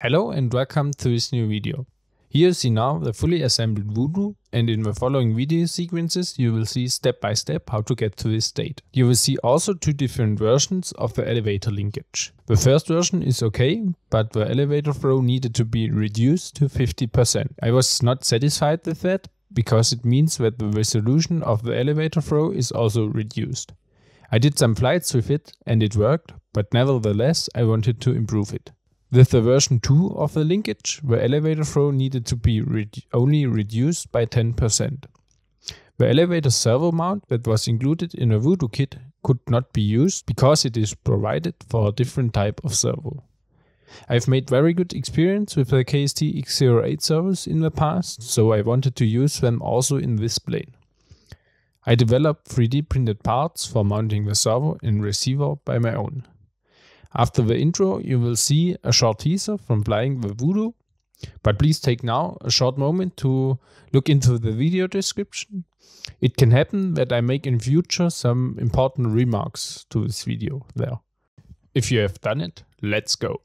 Hello and welcome to this new video. Here you see now the fully assembled Voodoo, and in the following video sequences you will see step by step how to get to this state. You will see also two different versions of the elevator linkage. The first version is okay, but the elevator flow needed to be reduced to 50%. I was not satisfied with that, because it means that the resolution of the elevator flow is also reduced. I did some flights with it and it worked, but nevertheless I wanted to improve it. With the version 2 of the linkage, the elevator flow needed to be only reduced by 10%. The elevator servo mount that was included in a Voodoo kit could not be used because it is provided for a different type of servo. I've made very good experience with the KST X08 servos in the past, so I wanted to use them also in this plane. I developed 3D printed parts for mounting the servo and receiver by my own. After the intro, you will see a short teaser from flying the Voodoo, but please take now a short moment to look into the video description. It can happen that I make in future some important remarks to this video there. If you have done it, let's go.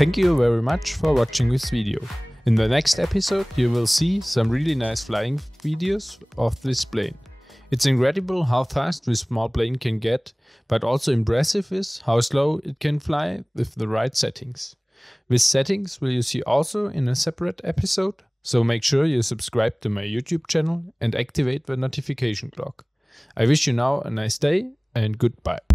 Thank you very much for watching this video. In the next episode you will see some really nice flying videos of this plane. It's incredible how fast this small plane can get, but also impressive is how slow it can fly with the right settings. These settings will you see also in a separate episode, so make sure you subscribe to my YouTube channel and activate the notification clock. I wish you now a nice day and goodbye.